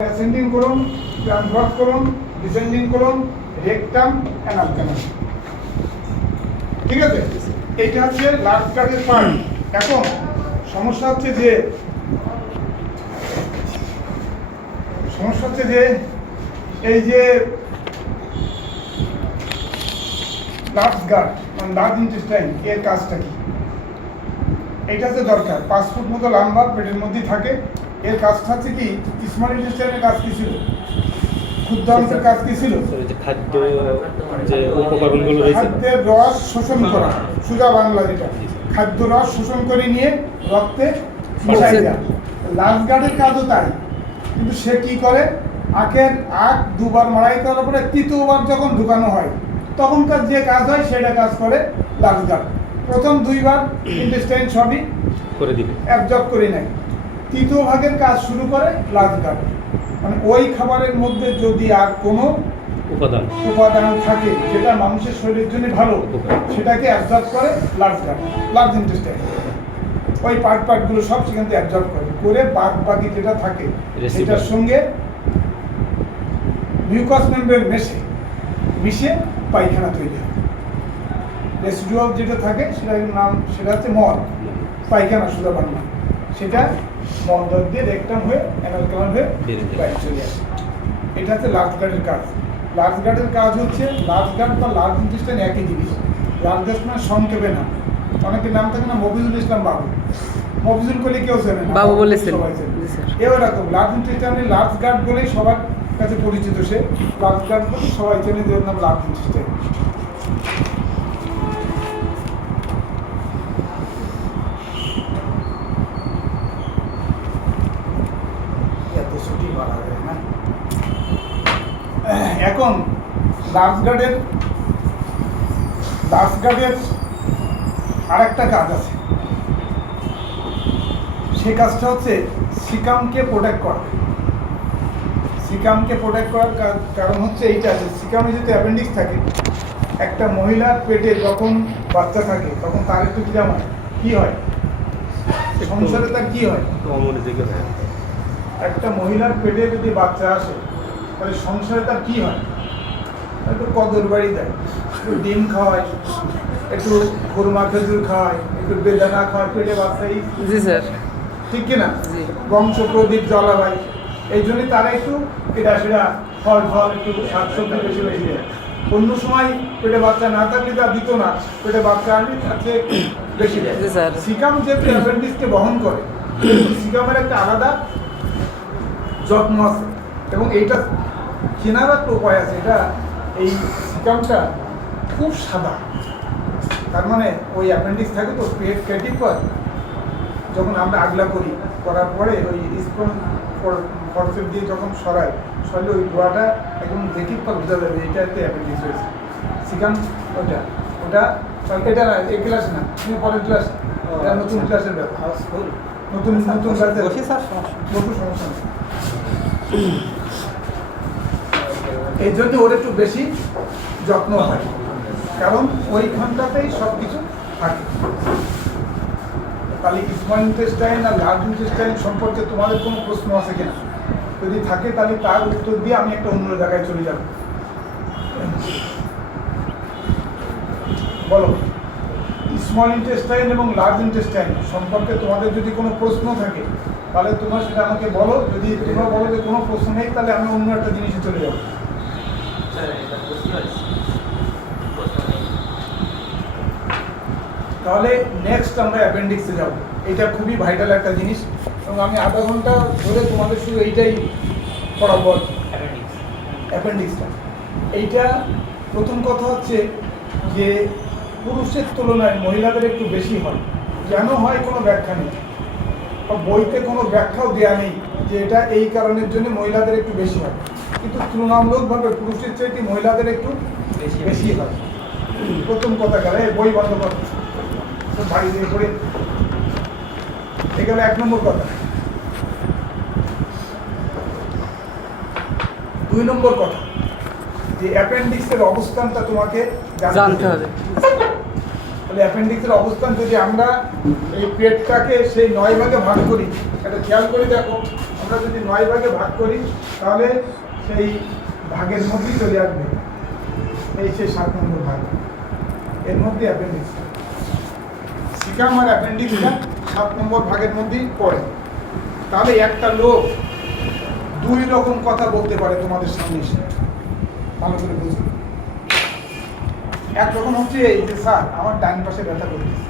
Ascending করুন, transverse করুন, descending করুন, রেকটাম, অ্যানাল ক্যানাল। ঠিক আছে, এইটা হচ্ছে লাস্ট কাটের পার্ট। এখন সমস্যা হচ্ছে যে এই যে লার্জ গাট মানে লার্জ ইন্টেস্টাইন এর কাজটা কি? এইটা হচ্ছে দরকার। 5 ফুট মতো লম্বা, পেটের মধ্যেই থাকে। এর কাজটা হচ্ছে কি? স্মল ইন্টেস্টাইনের কাজ কি ছিল? ক্ষুদ্রাংশের কাজ কি ছিল? খাদ্য যে উপকরণগুলো রয়েছে, খাদ্যের রস শোষণ করা, সোজা বাংলা যেটা, খাদ্য রস শোষণ করে নিয়ে রক্তে মিশাই দেওয়া। লার্জ গার্ডের কাজও তাই, কিন্তু সে কি করে? আখের আখ দুবার মাড়াই করার পরে তৃতীয়বার যখন ঢুকানো হয় তখনকার যে কাজ হয় সেটা কাজ করে লার্জ গার্ড। প্রথম 2 বার ইন্টেস্টাইন সবই করে দিবে, অ্যাবজর্ব করে নেয়। তৃতীয় ভাগের কাজ শুরু করে লার্জ গার্ড। মানে ওই খাবারের মধ্যে যদি আর কোনো উপাদান থাকে যেটা মানুষের শরীরের জন্য ভালো, সেটাকে অ্যাবজর্ব করে লার্জ গার্ড, লার্জ ইন্টেস্টাইন। ওই পার্টগুলো সব সেখান থেকে অ্যাবজর্ব করে বাকি যেটা থাকে সেটার সঙ্গে মিউকাস মেমব্রেন মিশে পায়খানা তৈরি হয়। রেসিডুয়াল যেটা থাকে সেটা হচ্ছে মল, পায়খানা সোজা বাংলা। সেটা মল দিয়ে রেকটাম হয়ে অ্যানাল ক্যানাল হয়ে বাইরে চলে আসে। এটা হচ্ছে লার্জ গার্ডের কাজ। লার্জ গার্ডের কাজ হচ্ছে, লার্জ গার্ড বা লার্জ ইন্টেস্টাইন একই জিনিস। লার্জ গার্ড মানে সংক্ষেপে নাম, অনেকের নাম থাকে না, মফিজুল ইসলাম বাবু। মফিজুল করলে কেউ চেনে না, বাবু বলেছেন সবাই চেনে। এরকম লার্জ ইন্টেস্টাইনে লার্জ গার্ড বলেই সবার কাছে পরিচিত। সে লার্জ গার্ড বলে সবাই চেনে, যে নাম লার্জ ইন্টেস্টাইন। এখন লার্জ গার্ডের আর একটা কাজ আছে। সে কাজটা হচ্ছে সিকামকে প্রোটেক্ট করা। সিকামকে প্রোটেক্ট করার কারণ হচ্ছে এইটা, যে সিকামে যদি অ্যাপেন্ডিক্স থাকে, একটা মহিলার পেটে যখন বাচ্চা থাকে তখন তার একটু কি হয় সংসারে, তার কি হয়? একটা মহিলার পেটে যদি বাচ্চা আসে তাহলে সংসারে তার কি হয়? একটু কদর বাড়ি দেয়, একটু ডিম খাওয়ায়, একটু খুরমা খেজুর খাওয়ায়, একটু বেদানা খাওয়ায় পেটে বাচ্চাই। জি স্যার, ঠিক কিনা? বংশ প্রদীপ জ্বালাবাই। এই জন্যই তারা একটু এটা সেটা ফল একটু শাকসবজি বেশি দেয়। অন্য সময় পেটে বাচ্চা না থাকলে তা দিত না, পেটে বাচ্চা আনলে তাতে বেশি দেয়। সিকাম যেহেতু অ্যাপেন্ডিক্সকে বহন করে, সিকামের একটা আলাদা যত্ন আছে এবং এইটা চেনার একটা উপায় আছে। এটা এই সিকামটা খুব সাদা, তার মানে ওই অ্যাপেন্ডিক্স থাকে তো পেট কেটে পর যখন আমরা আগলা করার পরে ওই স্পন ফরসেপ দিয়ে যখন সরালে ওই গোয়াটা একদম দেখি পর বোঝা যাবে এইটাতে অ্যাপেন্ডিক্স হয়েছে। সিকাম ওটা এটা না, এই ক্লাস না, তুমি পরের ক্লাস, এটা নতুন ক্লাসের ব্যাপার, নতুন ক্লাসে বসে স্যার সমস্যা নেই। এই জন্য ওর একটু বেশি যত্ন হয়, কারণ ওইখানটাতেই সব কিছু থাকে। তাহলে স্মল ইন্টেস্টাইন আর লার্জ ইন্টেস্টাইন সম্পর্কে তোমাদের কোনো প্রশ্ন আছে কিনা? যদি থাকে তাহলে তার উত্তর দিয়ে আমি একটা অন্য জায়গায় চলে যাব। বলো, স্মল ইন্টেস্টাইন এবং লার্জ ইন্টেস্টাইন সম্পর্কে তোমাদের যদি কোনো প্রশ্ন থাকে তাহলে তোমরা সেটা আমাকে বলো। যদি তোমরা বলো যে কোনো প্রশ্ন নেই, তাহলে আমি অন্য একটা জিনিসে চলে যাব। তাহলে নেক্সট আমরা অ্যাপেন্ডিক্সে যাব। এটা খুবই ভাইটাল একটা জিনিস এবং আমি আধা ঘন্টা ধরে তোমাদের শুধু এইটাই পড়াবো। অ্যাপেন্ডিক্সটা এইটা প্রথম কথা হচ্ছে যে পুরুষের তুলনায় মহিলাদের একটু বেশি হয়। কেন হয় কোনো ব্যাখ্যা নেই, বইতে কোনো ব্যাখ্যাও দেওয়া নেই যে এটা এই কারণের জন্য মহিলাদের একটু বেশি হয়, কিন্তু তুলনামূলকভাবে পুরুষের চাইতে মহিলাদের একটু বেশি হয়। প্রথম কথা গেল, বই বন্ধ কর, ভারী দিয়ে পড়ে এখানে 1 নম্বর কথা। 2 নম্বর কথা, যে অ্যাপেন্ডিক্সের অবস্থানটা তোমাকে জানতে হবে। তাহলে অ্যাপেন্ডিক্সের অবস্থান যদি আমরা এই পেটটাকে সেই 9 ভাগে ভাগ করি, এটা খেয়াল করে দেখো, আমরা যদি 9 ভাগে ভাগ করি তাহলে সেই ভাগের মধ্যেই চলে আসবে এই সেই 7 নম্বর ভাগ, এর মধ্যে অ্যাপেন্ডিক্স, সিকাম আর অ্যাপেন্ডিক্সটা 7 নম্বর ভাগের মধ্যেই পড়ে। তাহলে একটা লোক 2 রকম কথা বলতে পারে তোমাদের সামনে এসে, ভালো করে বুঝুন। একরকম হচ্ছে এই যে স্যার আমার ডান পাশে ব্যথা করতেছে,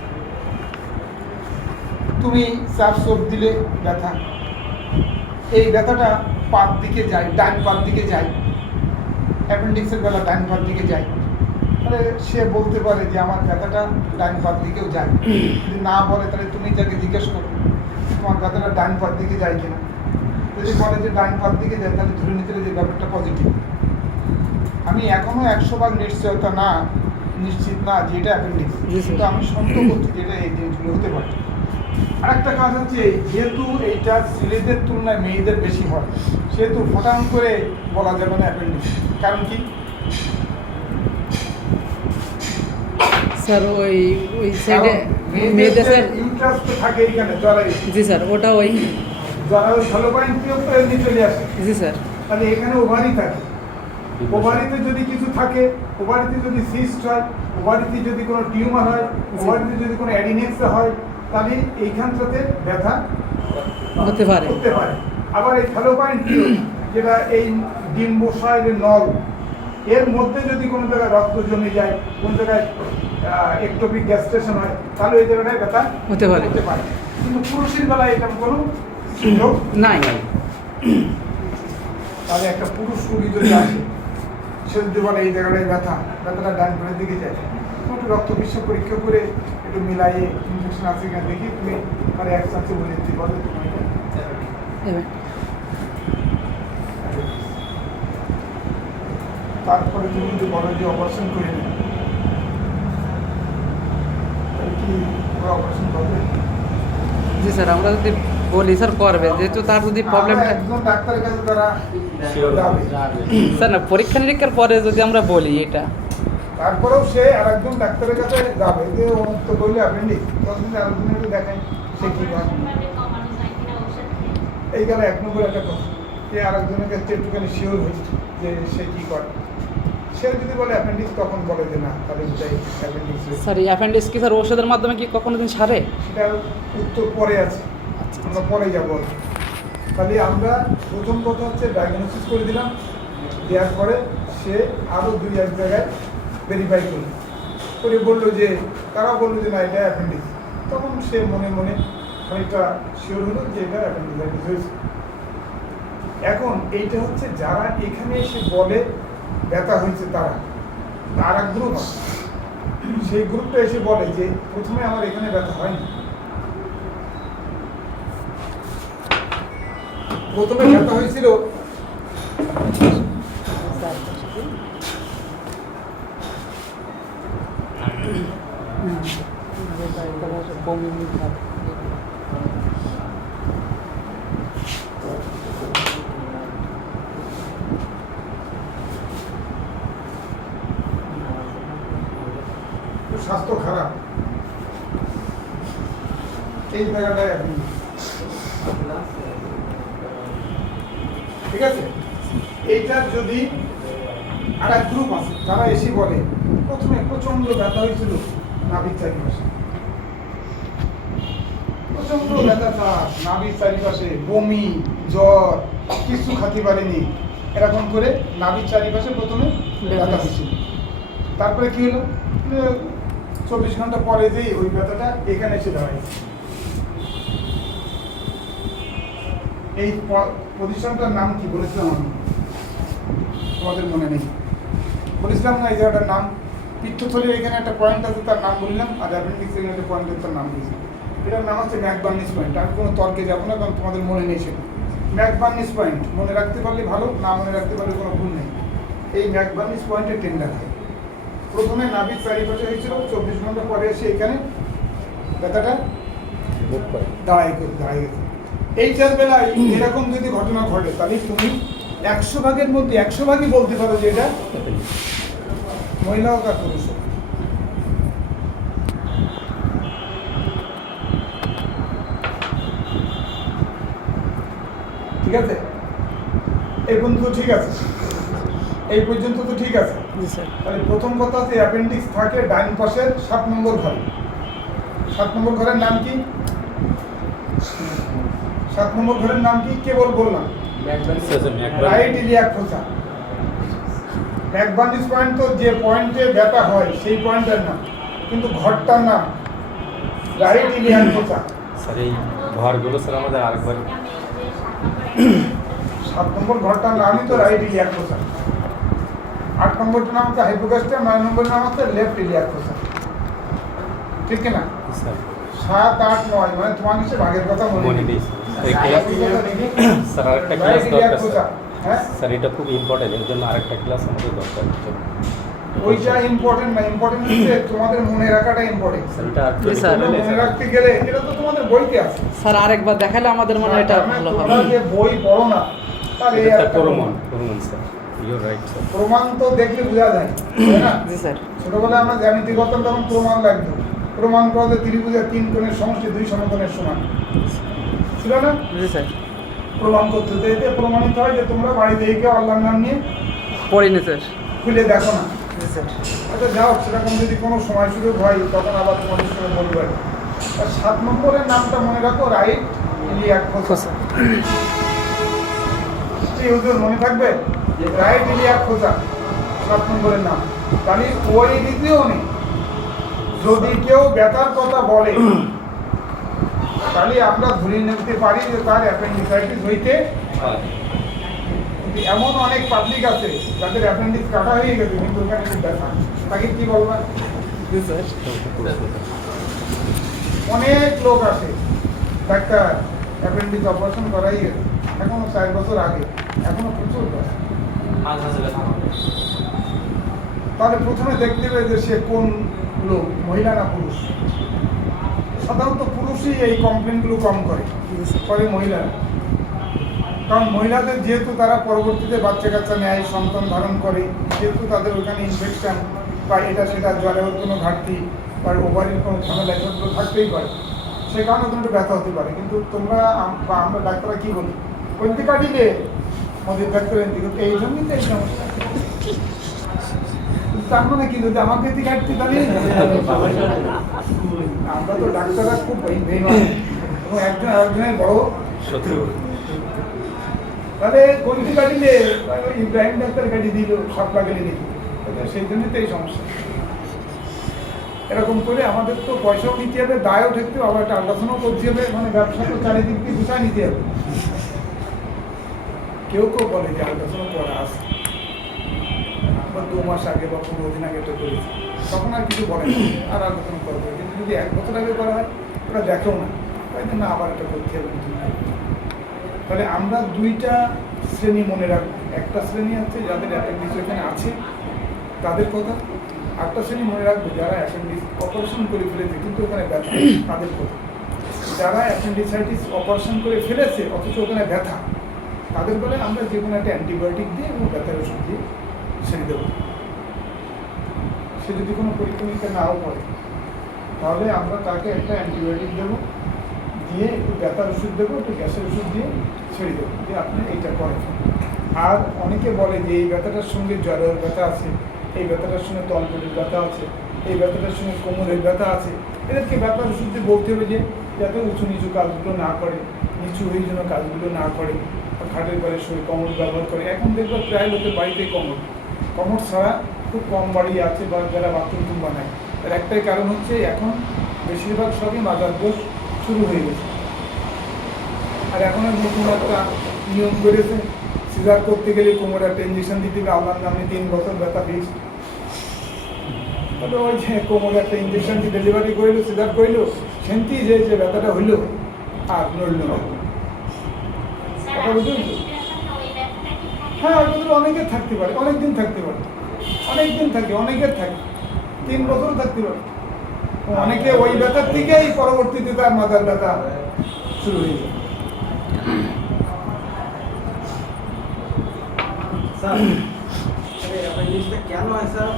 তুমি চাপ সোপ দিলে ব্যথা, এই ব্যথাটা পাত দিকে যায়, ডান পাত দিকে যায়, অ্যাপেন্ডিক্সের বেলা ডান পাত দিকে যায়, তাহলে সে বলতে পারে যে আমার ব্যথাটা ডান পাত দিকেও যায়। যদি না বলে তাহলে তুমি যাকে জিজ্ঞেস করো তোমার ব্যথাটা ডান পাত দিকে যায় কিনা, যদি বলে যে ডান পাত দিকে যায় তাহলে ধরে নিতে হবে যে ব্যাপারটা পজিটিভ। আমি এখনো 100% নিশ্চিত না যে এটা অ্যাপেন্ডিক্স, কিন্তু আমি সন্দেহ করছি যে এটা এই জিনিসগুলো হতে পারে। আরেকটা কাজ হচ্ছে যেহেতু এইটা ছেলেদের তুলনায় মেয়েদের বেশি হয়, সেহেতু ফটাং করে বলা যাবে না অ্যাপেন্ডিক্স। কারণ কি? স্যার ওই সাইডে মেয়েদের স্যার ইউট্রাস তো থাকে এইখানে জরায়ু, জি স্যার ওটা ওই জরায়ু ফ্যালোপাইন টিউব তো এমনি চলে আসে, জি স্যার তাহলে এখানে ওভারি থাকে। ওভারিতে যদি কিছু থাকে, ওভারিতে যদি সিস্ট হয়, ওভারিতে যদি কোনো টিউমার হয়, ওভারিতে যদি কোনো অ্যাডিনেক্স হয়, তাহলে এইখানটাতে ব্যথা হতে পারে। আবার এই ফ্যালোপাইন টিউব যেটা এই ডিম্বাশয়ের নল, এর মধ্যে যদি কোনো জায়গায় রক্ত জমে যায়, কোন জায়গায় একটোপিক গ্যাস্ট্রেশন হয়, তাহলে ওই জায়গাটায় ব্যথা হতে পারে। কিন্তু পুরুষের বেলায় এটা কোনো সুযোগ নাই। তাহলে একটা পুরুষ রোগী যদি আসে, সে যদি বলে এই জায়গাটায় ব্যথাটা ডান পায়ের দিকে যায়, একটু রক্ত বিশ্ব পরীক্ষা করে একটু মিলাইয়ে ইনফেকশন আছে কিনা দেখি, তুমি তাহলে এক চান্সে বলে দিতে পারবে তোমার এটা। তারপরে তুমি যদি বলো যে অপারেশন করে নেবে, তাহলে কি ওরা অপারেশন করবে? জি স্যার আমরা যদি বলি স্যার করবে, যেহেতু তার যদি প্রবলেমটা একজন ডাক্তারের কাছে তারা যাবে, স্যার না পরীক্ষা নিরীক্ষার পরে যদি আমরা বলি এটা, তারপরেও সে আর একজন ডাক্তারের কাছে যাবে যে অমুক্ত করলে অ্যাপেন্ডিক্স, তখন আরেকজনকে দেখায় সে কি করে। এই গেল 1 নম্বর একটা কথা, যে আরেকজনের কাছে একটুখানি শিওর হয়েছে যে সে কি করে। সে যদি বলে অ্যাপেন্ডিক্স, তখন বলে যে না তাহলে এটাই অ্যাপেন্ডিক্স। স্যার এই অ্যাপেন্ডিক্স কি স্যার ওষুধের মাধ্যমে কি কখনো দিন সারে? সেটার উত্তর পরে আছে, আমরা পরে যাবো। তাহলে আমরা প্রথম কথা হচ্ছে ডায়াগনোসিস করে দিলাম, দেওয়ার পরে সে আরও 2-1 জায়গায় ভেরিফাই করে বললো যে, তারা বললো যে না এটা অ্যাপেন্ডিক্স, তখন সে মনে মনে খানিকটা শিওর হলো যে এটা অ্যাপেন্ডিসাইটিস হয়েছে। এখন এইটা হচ্ছে যারা এখানে এসে বলে ব্যথা হয়েছে, তার এক গ্রুপ আছে, সেই গ্রুপটা এসে বলে যে প্রথমে আমার এখানে ব্যথা হয়নি, প্রথমে ব্যথা হয়েছিল স্বাস্থ্য খারাপ, এই জায়গাটায় আপনি ঠিক আছে। এইটার যদি আর এক গ্রুপ আছে যারা এসে বলে প্রথমে প্রচন্ড ব্যথা হয়েছিল নাভির চারিপাশে, প্রচন্ড ব্যথা, তার নাভির চারিপাশে বমি জ্বর, কিছু খাতে পারেনি, এরকম করে নাভির চারিপাশে প্রথমে ব্যথা হয়েছিল। তারপরে কি হলো, 24 ঘন্টা পরে যেই ওই ব্যথাটা এখানে এসে দাঁড়াইছে। এই পজিশনটার নাম কি বলেছিলাম আমি, তোমাদের মনে নেই? বলেছিলাম না এই জায়গাটার নাম? পিত্তথলির এখানে একটা পয়েন্ট আছে, তার নাম বললাম, আর অ্যাপেন্ডিক্স এখানে একটা পয়েন্ট আছে, তার নাম বলেছিলাম। এটার নাম হচ্ছে ম্যাকবার্নিস পয়েন্ট। আমি কোনো তর্কে যাবো না, কারণ তোমাদের মনে নেই সেটা। ম্যাকবার্নিস পয়েন্ট মনে রাখতে পারলে ভালো, না মনে রাখতে পারলে কোনো ভুল নেই। এই ম্যাকবার্নিস পয়েন্টে টেন্ডার হয়, প্রথমে নাভির চারিপাশে হয়েছিল, 24 ঘন্টা পরে এসে এখানে ব্যথাটা দাঁড়াই গেছে। এইটার বেলায় এরকম যদি ঘটনা ঘটে, তাহলে তুমি 100 ভাগের মধ্যে 100 ভাগই বলতে পারো যে এটা মহিলা হোক আর পুরুষ হোক। ঠিক আছে? এই পর্যন্ত ঠিক আছে, এই পর্যন্ত তো ঠিক আছে। জি স্যার। তাহলে প্রথম কথা হচ্ছে অ্যাপেন্ডিক্স থাকে ডাইন পাশের 7 নম্বর ঘরে। 7 নম্বর ঘরের নাম কি? 7 নম্বর ঘরের নাম কি? কেবল বললাম, রাইট ইলিয়াক ফোসা। ম্যাকবার্নিস পয়েন্ট তো যে পয়েন্টে ব্যথা হয় সেই পয়েন্টের নাম, কিন্তু ঘরটার নাম রাইট ইলিয়াক ফোসা। স্যার এই ঘরগুলো স্যার আমাদের আরেকবার 7 নম্বর ঘরটার নামই তো রাইট ইলিয়াক ফোসা। 8 নম্বরটার নাম হচ্ছে হাইপোগাস্টিয়াম, 9 নম্বরের নাম হচ্ছে লেফট ইলিয়াক ফোসা। ঠিক না? স্যার 7, 8, 9 মানে তোমার নিচে ভাগের কথা মনে মনে নেই। নেই স্যার আরেকটা ক্লাস রাইট ইলিয়াক দরকার ফোসা, স্যার। হ্যাঁ স্যার এটা খুব ইম্পর্টেন্ট, এর জন্য আরেকটা ক্লাস আমাদের দরকার। ওইটা ইম্পর্টেন্ট না, ইম্পর্টেন্ট হচ্ছে তোমাদের মনে রাখাটা ইম্পর্টেন্ট। স্যার এটা জি, স্যার। মনে রাখতে গেলে এটা তো তোমাদের বইতে আছে। স্যার আরেকবার দেখালে আমাদের মনে হয় এটা ভালো হবে। তোমরা যে বই পড়ো না তার এই এটা একটা প্রমাণ স্যার, ইউর রাইট স্যার। প্রমাণ তো দেখলে বোঝা যায়, তাই না? জি স্যার। ছোটবেলায় আমরা জ্যামিতি করতাম তখন প্রমাণ লাগতো। প্রমাণ করতে ত্রিভুজের 3 কোণের সমষ্টি 2 সমকোণের সমান ছিল না? জি স্যার। প্রমাণ করতে এতে প্রমাণিত হয় যে তোমরা বাড়িতে গিয়ে আল্লাহর নাম নিয়ে পড়িনি স্যার। খুলে দেখো না। জি স্যার। আচ্ছা যাও, সেরকম যদি কোনো সময় সুযোগ হয় তখন আবার তোমাদের সঙ্গে বলবো। আর 7 নম্বরের নামটা মনে রাখো, রাইট ইলিয়াক ফোসা। হুজুর মনে থাকবে? রাইট ইলিয়াক ফোসা 7 নম্বরের নাম। তাহলে ওই দ্বিতীয় নেই। যদি কেউ ব্যথার কথা বলে তাহলে আমরা ধরে নিতে পারি যে তার অ্যাপেন্ডিসাইটিস হইতে হ্যাঁ কিন্তু এমন অনেক পাবলিক আছে যাদের অ্যাপেন্ডিক্স কাটা হয়ে গেছে কিন্তু ওখানে খুব ব্যথা, তাকে কি বলবা? জি স্যার। অনেক লোক আসে, ডাক্তার অ্যাপেন্ডিক্স অপারেশন করাই গেছে, এখনো 4 বছর আগে, এখনো প্রচুর ব্যথা। তাহলে প্রথমে দেখতে হবে যে সে কোন লোক, মহিলা না পুরুষ। সাধারণত পুরুষই এই কমপ্লেনগুলো কম করে মহিলারা, কারণ মহিলাদের যেহেতু তারা পরবর্তীতে বাচ্চা কাচ্চা নেয়, সন্তান ধারণ করে, যেহেতু তাদের ওখানে ইনফেকশন বা এটা সেটা জ্বরের কোনো ঘাটতি বা ওভারির কোনো ঝামেলা এগুলো থাকতেই পারে, সে কারণে কোনো একটু ব্যথা হতে পারে। কিন্তু তোমরা বা আমরা ডাক্তাররা কী বলি, ওইদিকে কাটিলে আমাদের ডাক্তারের দিকে এই জন্যই তো এই সমস্যা। তার মানে কি, যদি আমাকে দিকে কাটতে তাহলে আমরা তো ডাক্তাররা খুব বেইমান এবং একজন আরেকজনের বড় শত্রু। তাহলে গন্তি কাটিলে ইব্রাহিম ডাক্তার কাটিয়ে দিল, সাপলা কেটে দিল, সেই জন্যই তো এই সমস্যা। এরকম করে আমাদের তো পয়সাও নিতে হবে, দায়ও ঠেকতে হবে, আবার একটা আল্ট্রাসাউন্ডও করতে হবে, মানে ব্যবসা তো চারিদিক দিয়ে গুছায় নিতে হবে। কেউ কেউ বলে যে আল্ট্রাসাউন্ড করা আছে, বা 2 মাস আগে বা 15 দিন আগে তো করেছি, তখন আর কিছু বলে না, আর আল্ট্রাসাউন্ড করবে। কিন্তু যদি 1 বছর আগে করা হয় ওরা দেখেও না, তাই না আবার এটা করতে হবে। তাহলে আমরা 2টা শ্রেণী মনে রাখবো। একটা শ্রেণী হচ্ছে যাদের অ্যাপেন্ডিক্স এখানে আছে তাদের কথা, একটা শ্রেণী মনে রাখবো যারা অ্যাপেন্ডিক্স অপারেশন করে ফেলেছে কিন্তু ওখানে ব্যথা, তাদের কথা। যারা অ্যাপেন্ডিসাইটিস অপারেশন করে ফেলেছে অথচ ওখানে ব্যথা, তাদের বলে আমরা যে কোনো একটা অ্যান্টিবায়োটিক দিয়ে এবং ব্যথার ওষুধ দিয়ে ছেড়ে দেবো। সে যদি কোনো পরীক্ষা নিতে নাও করে তাহলে আমরা তাকে একটা অ্যান্টিবায়োটিক দেবো, দিয়ে একটু ব্যথার ওষুধ দেবো, একটু গ্যাসের ওষুধ দিয়ে ছেড়ে দেবো, যে আপনি এইটা করেন। আর অনেকে বলে যে এই ব্যথাটার সঙ্গে জ্বরের ব্যথা আছে, এই ব্যথাটার সঙ্গে তলপেটের ব্যথা আছে, এই ব্যথাটার সঙ্গে কোমরের ব্যথা আছে, এদেরকে ব্যথার ওষুধ দিয়ে বলতে হবে যে যাতে উঁচু নিচু কাজগুলো না করে, নিচু হয়ে যেন কাজগুলো না করে, খাটের পরে শরীর কমর ব্যবহার করে। এখন দেখবো প্রায় লোকের বাড়িতে কমর ছাড়া খুব কম বাড়ি আছে, বা যারা বাথরুম বানায়, তার একটাই কারণ হচ্ছে এখন বেশিরভাগ সবই মাজার দোষ শুরু হয়ে গেছে। আর এখন নতুন একটা নিয়ম করেছে, সিজার করতে গেলে কোমরে একটা ইঞ্জেকশন দিতে হবে, আল্লাহর নামে 3 বছর ব্যথা ফিক্স। তবে ওই যে কোমরে একটা ইঞ্জেকশন দিয়ে ডেলিভারি করিল, সিজার করিল, সেন্তি যে ব্যথাটা হইল আর নড়ল না। কথা বুঝতে পেরেছো? হ্যাঁ, ওইগুলো অনেকের থাকতে পারে, অনেকদিন থাকতে পারে, অনেকদিন থাকে, অনেকের থাকে, 3 বছর থাকতে পারে। অনেকে ওই ব্যথার থেকেই পরবর্তীতে তার মাথার ব্যথা শুরু হয়ে যায়। কেন হয় স্যার?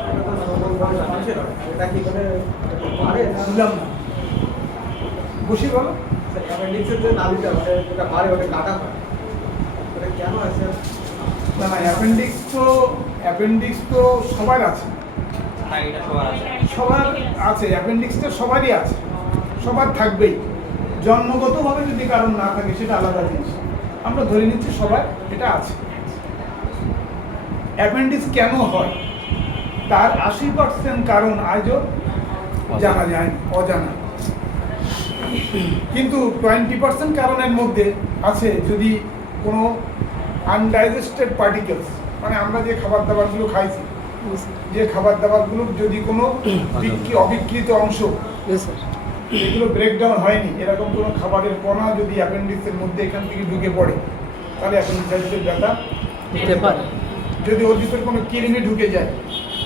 মানুষের এটা কি করে বুঝলাম না, বসি বলো। অ্যাপেন্ডিক্সের যে নালিটা যেটা বাড়ে ওটা কাটা হয়, এটা কেন হয় স্যার? না না, অ্যাপেন্ডিক্স তো সবার আছে, সবার আছে, অ্যাপেন্ডিক্সটা সবারই আছে, সবার থাকবেই। জন্মগতভাবে যদি কারণ না থাকে সেটা আলাদা জিনিস, আমরা ধরে নিচ্ছি সবার এটা আছে। অ্যাপেন্ডিক্স কেন হয় তার 80% কারণ আজও জানা যায়নি, অজানা। কিন্তু 20% কারণের মধ্যে আছে যদি কোনো আনডাইজেস্টেড পার্টিকেলস, মানে আমরা যে খাবার দাবারগুলো খাইছি, যে খাবার দাবারগুলোর যদি কোনো অবিকৃত অংশ এগুলো ব্রেকডাউন হয়নি, এরকম কোনো খাবারের কণা যদি অ্যাপেন্ডিক্সের মধ্যে এখান থেকে ঢুকে পড়ে তাহলে অ্যাপেন্ডিসাইটিসের ব্যথা হতে পারে। যদি ওর ভিতরে কোনো কিডনি ঢুকে যায়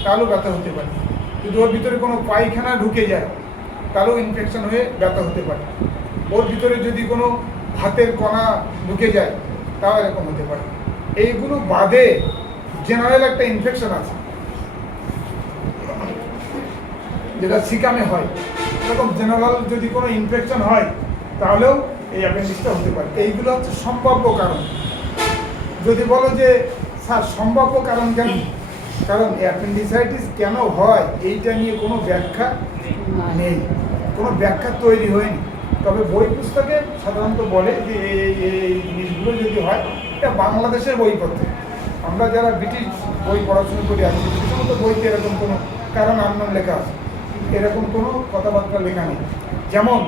তাহলেও ব্যথা হতে পারে। যদি ওর ভিতরে কোনো পায়খানা ঢুকে যায় তাহলেও ইনফেকশন হয়ে ব্যথা হতে পারে। ওর ভিতরে যদি কোনো ভাতের কণা ঢুকে যায় তাও এরকম হতে পারে। এইগুলো বাদে জেনারেল একটা ইনফেকশন আছে যেটা সিকামে হয়, এরকম জেনারেল যদি কোনো ইনফেকশন হয় তাহলেও এই অ্যাপেন্ডিক্সটা হতে পারে। এইগুলো হচ্ছে সম্ভাব্য কারণ। যদি বলো যে স্যার সম্ভাব্য কারণ কেন, কারণ অ্যাপেন্ডিসাইটিস কেন হয় এইটা নিয়ে কোনো ব্যাখ্যা নেই, কোনো ব্যাখ্যা তৈরি হয়নি। তবে বই পুস্তকে সাধারণত বলে যে এই জিনিসগুলো যদি হয়, এটা বাংলাদেশের বইপত্রে, আমরা যারা ব্রিটিশ বই পড়াশোনা করে আসছি সে সমস্ত বইতে এরকম কোনো কারণ আননোন লেখা আছে, এরকম কোনো কথাবার্তা লেখা নেই। যেমন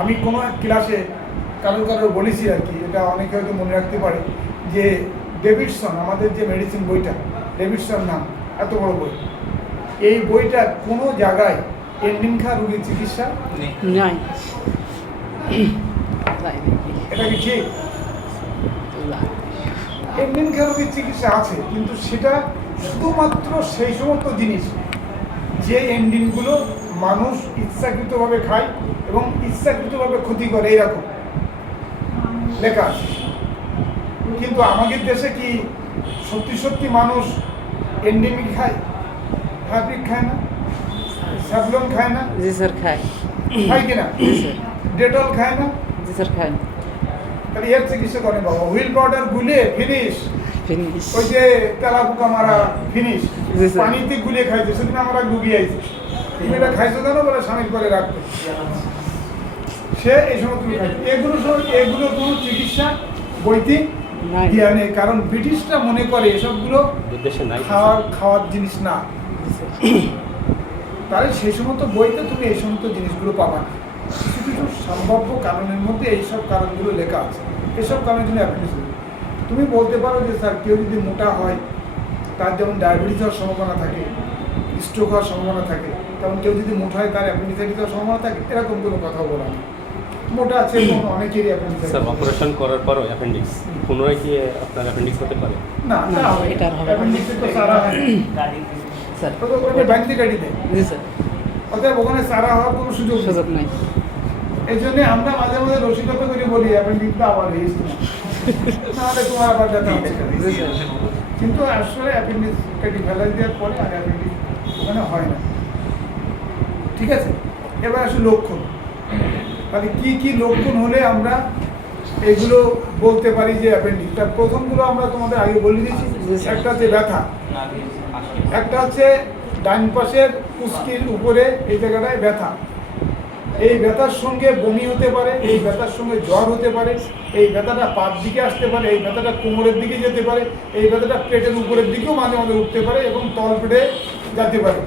আমি কোনো এক ক্লাসে কারোর বলেছি আর কি, এটা অনেকে হয়তো মনে রাখতে পারে, যে ডেভিডসন, আমাদের যে মেডিসিন বইটা, ডেভিডসন নাম, এত বড় বই, এই বইটা কোনো জায়গায় এন্ডিনখা রোগীর চিকিৎসা নাই। এটা কি ঠিক? এন্ডিনখা রোগীর চিকিৎসা আছে, কিন্তু সেটা শুধুমাত্র সেই সমস্ত জিনিস যে এন্ডিনগুলো মানুষ ইচ্ছাকৃতভাবে খায় এবং ইচ্ছাকৃতভাবে ক্ষতি করে, এইরকম লেখা আছে। কিন্তু আমাদের দেশে কি সত্যি সত্যি মানুষ এন্ডিমিক খায়, ফ্যাব্রিক খায় না, স্যাভলন খায় না? জি স্যার খায়। খায় কিনা? জি স্যার। ডেটল খায় না? জি স্যার খায়। তাহলে এর চিকিৎসা করে বাবা, হুইল পাউডার গুলে ফিনিশ, ফিনিশ। ওই যে তেলা পোকা মারা ফিনিশ, জি স্যার। পানিতে গুলে খাইছে। সেদিন আমরা ডুবিয়ে আইছি, তুমি এটা খাইছো কেন বলে স্বামীর করে রাখতো, সে এই সমস্ত এগুলো কোনো চিকিৎসা বইতে নাই। দেওয়া নেই, কারণ ব্রিটিশরা মনে করে এসবগুলো দেশে নাই। খাওয়ার জিনিস না। তাহলে সেই সমস্ত বইতে তুমি এই সমস্ত জিনিসগুলো পাবা না। কিছু কিছু সম্ভাব্য কারণের মধ্যে এইসব কারণগুলো লেখা আছে, এসব কারণের জন্য অ্যাপেন্ডিক্স। তুমি বলতে পারো যে স্যার কেউ যদি মোটা হয় তার যেমন ডায়াবেটিস হওয়ার সম্ভাবনা থাকে, স্ট্রোক হওয়ার সম্ভাবনা থাকে, তেমন কেউ যদি মোটা হয় তার অ্যাপেন্ডিসাইটিস হওয়ার সম্ভাবনা থাকে, এরকম কোনো কথা বলা নেই। মোটা আছে অনেকেরই অ্যাপেন্ডিসাইটিস। স্যার অপারেশন করার পরও অ্যাপেন্ডিক্স পুনরায় কি আপনার অ্যাপেন্ডিক্স হতে পারে? না, না, না হবে, এটা আর হবে না। অ্যাপেন্ডিক্সে তো সারা হয় স্যার। তো ওখানে ব্যাংক থেকে কাটি দেয়, জি স্যার। অতএব ওখানে সারা হওয়ার কোনো সুযোগ নেই। সুযোগ নাই। এই জন্য আমরা মাঝে মাঝে রসিকতা করে বলি অ্যাপেন্ডিক্সটা আবার হয়েছে নাহলে তোমার আবার ব্যথা হচ্ছে। জি স্যার। কিন্তু আসলে অ্যাপেন্ডিক্স কেটে ফেলা দেওয়ার পরে আর অ্যাপেন্ডিক্স ওখানে হয় না। ঠিক আছে, এবার আসলে লক্ষণ। তাহলে কি কি লক্ষণ হলে আমরা এগুলো বলতে পারি যে অ্যাপেন্ডিক্স? তার প্রথমগুলো আমরা তোমাদের আগে বলে দিয়েছি। একটা হচ্ছে ব্যথা, একটা হচ্ছে ডান পাশের কুষ্টির উপরে এই জায়গাটায় ব্যথা। এই ব্যথার সঙ্গে বমি হতে পারে, এই ব্যথার সঙ্গে জ্বর হতে পারে, এই ব্যথাটা পার দিকে আসতে পারে, এই ব্যথাটা কোমরের দিকে যেতে পারে, এই ব্যথাটা পেটের উপরের দিকেও মাঝে মাঝে উঠতে পারে এবং তল পেটে যেতে পারে।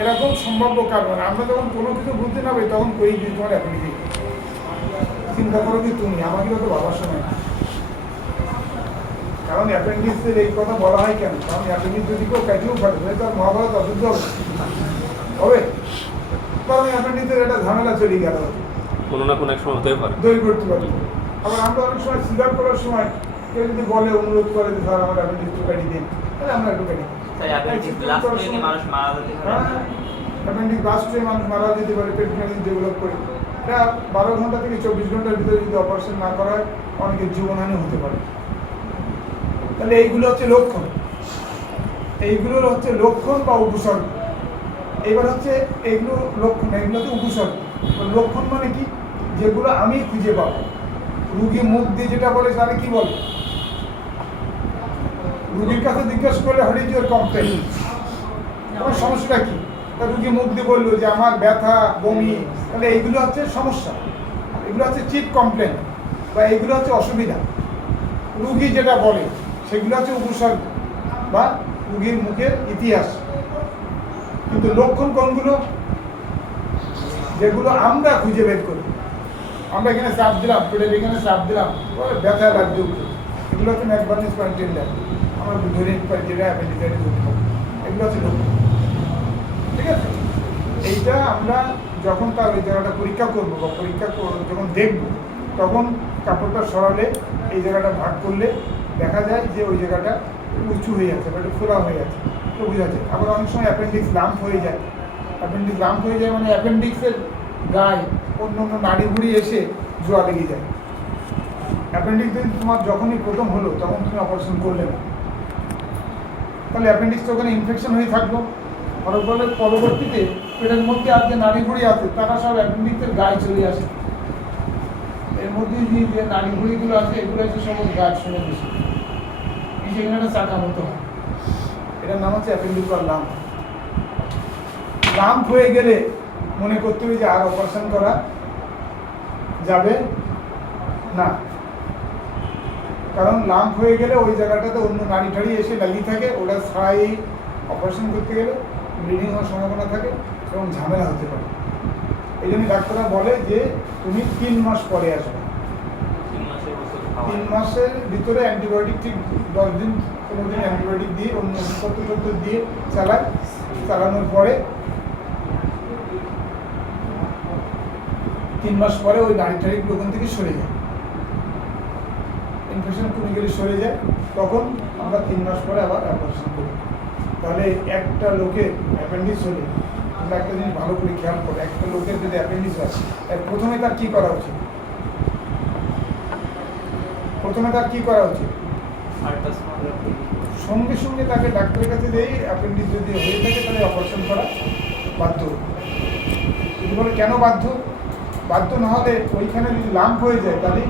এরকম সম্ভাব্য কারণ। আমরা যখন কোনো কিছু বুঝতে না পারি তখন কই দিই তোমার অ্যাপেন্ডিক্স। চিন্তা করো কি তুমি, আমাকে তো বাবার সময় না। কারণ অ্যাপেন্ডিক্সের এই কথা বলা হয় কেন? কারণ অ্যাপেন্ডিক্স যদি কেউ কাটিয়েও ফেলে তাহলে তার মহাভারত অশুদ্ধ হবে। কারণ অ্যাপেন্ডিক্সের একটা ঝামেলা চলে গেল, কোনো না কোনো এক সময় হতেই পারে। দই করতে পারি। আবার আমরা অনেক সময় সিজার করার সময় কেউ যদি বলে, অনুরোধ করে যে স্যার আমার অ্যাপেন্ডিক্স কাটিয়ে দিন, তাহলে আমরা একটু কাটি। অ্যাপেন্ডিক্স ব্লাস্ট হয়ে মানুষ মারা যেতে পারে, পেটমেন্স ডেভেলপ করে। এটা 12 ঘন্টা থেকে 24 ঘন্টার ভিতরে যদি অপারেশন না করা হয় অনেকের জীবনহানি হতে পারে। তাহলে এইগুলো হচ্ছে লক্ষণ, এইগুলোর হচ্ছে লক্ষণ বা উপসর্গ। এবার হচ্ছে এগুলো লক্ষণ, এগুলো হচ্ছে উপসর্গ। লক্ষণ মানে কি? যেগুলো আমি খুঁজে পাবো। রুগী মুখ দিয়ে যেটা বলে তাহলে কি বলে? রুগীর কাছে জিজ্ঞেস করলে হোয়াট ইজ ইউর কমপ্লেন, আমার সমস্যাটা কি? তা রুগী মুখ দিয়ে বললো যে আমার ব্যথা, বমি, তাহলে এইগুলো হচ্ছে সমস্যা, এগুলো হচ্ছে চিপ কমপ্লেন বা এগুলো হচ্ছে অসুবিধা। রুগী যেটা বলে সেগুলো হচ্ছে উপসর্গ বা রুগীর মুখের ইতিহাস। কিন্তু লক্ষণ কোনগুলো? যেগুলো আমরা খুঁজে বের করি। আমরা এখানে চাপ দিলাম, পেটের এখানে চাপ দিলাম, ব্যথা লাগছে, এগুলো হচ্ছে ম্যাকবার্নিস পয়েন্টের, আমরা ধরে নিতে পারি যেটা অ্যাপেন্ডিসাইটিস হতে পারে, এগুলো হচ্ছে লক্ষণ। ঠিক আছে, এইটা আমরা যখন তার ওই জায়গাটা পরীক্ষা করবো বা যখন দেখবো, তখন কাপড়টা সরালে এই জায়গাটা ভাগ করলে দেখা যায় যে ওই জায়গাটা উঁচু হয়ে যাচ্ছে বা একটু ফোলা হয়ে যাচ্ছে, তো বোঝা যায়। আবার অনেক সময় অ্যাপেন্ডিক্স লাম্প হয়ে যায়। অ্যাপেন্ডিক্স লাম্প হয়ে যায় মানে অ্যাপেন্ডিক্সের গায়ে অন্য অন্য নাড়ি ভুড়ি এসে জোয়া লেগে যায়। অ্যাপেন্ডিক্স যদি তোমার যখনই প্রথম হলো তখন তুমি অপারেশন করলে না, তাহলে অ্যাপেন্ডিক্সটা ওখানে ইনফেকশন হয়ে থাকলো। পরবর্তীতে পেটের মধ্যে আর যে নাড়ি ভুড়ি আছে তারা সব অ্যাপেন্ডিক্সের গায়ে চলে আসে। এর মধ্যে যে নাড়ি ভুড়িগুলো আছে এগুলো হচ্ছে সব গায়ে শুনে বেশি, সেখানে একটা চাকা মতো হয়, এটার নাম হচ্ছে অ্যাপেন্ডিকুলার লাম্প। লাম্প হয়ে গেলে মনে করতে হবে যে আর অপারেশন করা যাবে না, কারণ লাম্প হয়ে গেলে ওই জায়গাটাতে অন্য নাড়ি ঠাড়ি এসে লাগিয়ে থাকে, ওটা ছাড়াই অপারেশন করতে গেলে ব্লিডিং হওয়ার সম্ভাবনা থাকে এবং ঝামেলা হতে পারে। এই জন্য ডাক্তাররা বলে যে তুমি 3 মাস পরে আসবে। 3 মাসের ভিতরে অ্যান্টিবায়োটিক ঠিক 10 দিন 15 দিন অ্যান্টিবায়োটিক দিয়ে অন্য ওষুধপত্র দিয়ে চালানোর পরে 3 মাস পরে ওই নাড়ি টাড়িগুলো ওখান থেকে সরে যায়, ইনফেকশন কমে গেলে সরে যায়, তখন আমরা 3 মাস পরে আবার অপারেশন করি। তাহলে একটা লোকের অ্যাপেন্ডিক্স হলে আমরা একটা জিনিস ভালো করে খেয়াল করি, একটা লোকের যদি অ্যাপেন্ডিক্স হয় প্রথমে তার কী করা উচিত? সঙ্গে সঙ্গে তাকে ডাক্তারের কাছে যেই অ্যাপেন্ডিক্স যদি হয়ে থাকে তাহলে অপারেশন করা বাধ্য। যদি বলে কেন বাধ্য? বাধ্য না হলে ওইখানে যদি লাম্প হয়ে যায় তাহলে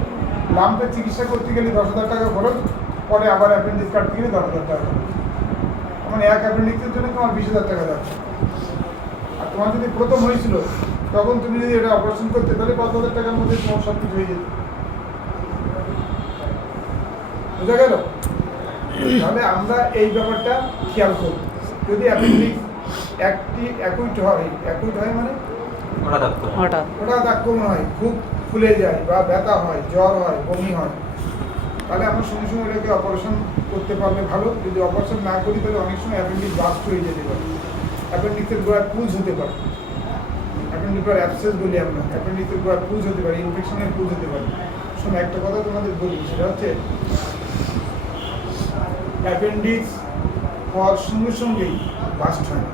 লাম্পের চিকিৎসা করতে গেলে 10,000 টাকা খরচ, পরে আবার অ্যাপেন্ডিক্স কাটতে গেলে 10,000 টাকা খরচ, মানে এক অ্যাপেন্ডিক্সের জন্য তোমার 20,000 টাকা যাচ্ছে। আর তোমার যদি প্রথম হয়েছিল তখন তুমি যদি এটা অপারেশন করতে তাহলে 5,000 টাকার মধ্যে তোমার সব কিছু হয়ে যেত। বোঝা গেল? তাহলে আমরা এই ব্যাপারটা খেয়াল করব। যদি অ্যাপেন্ডিক্স অ্যাকুইট হয় মানে হঠাৎ আক্রমণ হয়, খুব ফুলে যায় বা ব্যথা হয়, জ্বর হয়, বমি হয়, তাহলে আমরা সঙ্গে সঙ্গে এটাকে অপারেশন করতে পারলে ভালো। যদি অপারেশন না করি তাহলে অনেক সময় অ্যাপেন্ডিক্স বাস্ট হয়ে যেতে পারে, অ্যাপেন্ডিক্সের গোড়ায় পুজ হতে পারে, অ্যাপেন্ডিকুলার অ্যাবসেস বলি আমরা, অ্যাপেন্ডিক্সের গোড়ায় পুজ হতে পারে, ইনফেকশনের পুজ হতে পারে। শোনো, একটা কথা তোমাদের বলি, সেটা হচ্ছে অ্যাপেন্ডিক্স হওয়ার সঙ্গে সঙ্গেই বাস্ট হয় না।